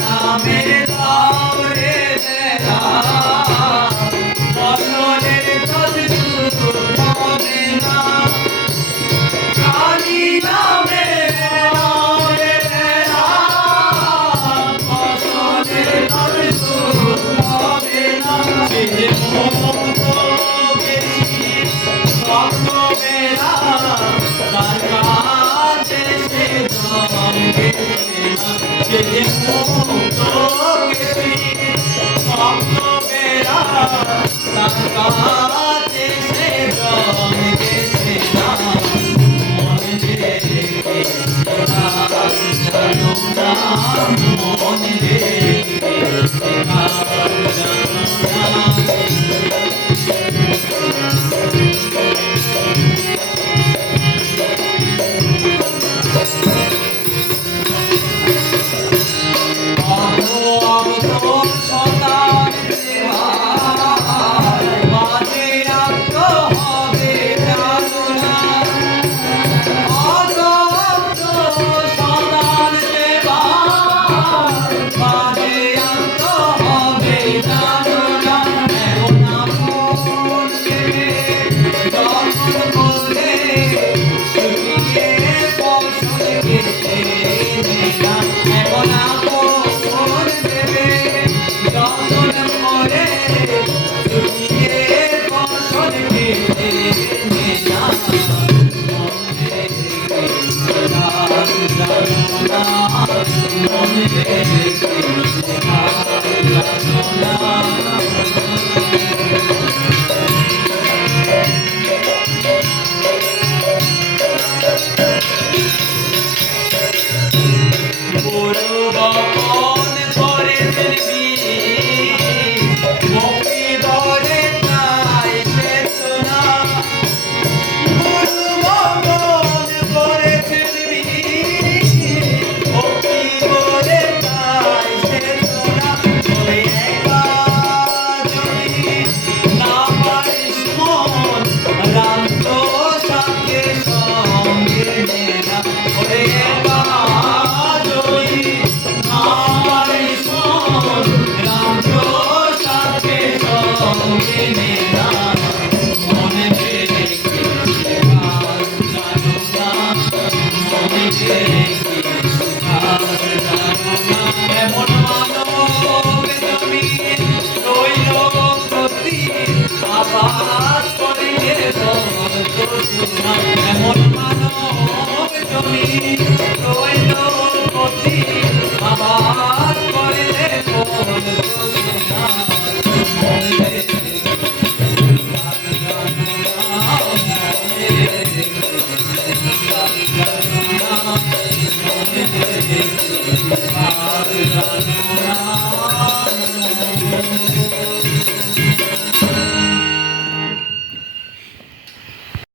নামে দাও রে বেলা ফসলের কাজ শুরু হবে না কালী নামে দাও রে বেলা ফসলের কাজ শুরু হবে না সে মত বেশি স্বপ্ন বেলা তার কাছে সে জমবে যে মুক্ত কেশী স্বপ্ন বেলা তার কাছে সে জমবে না মনে রেখে জানো না মনে রেখে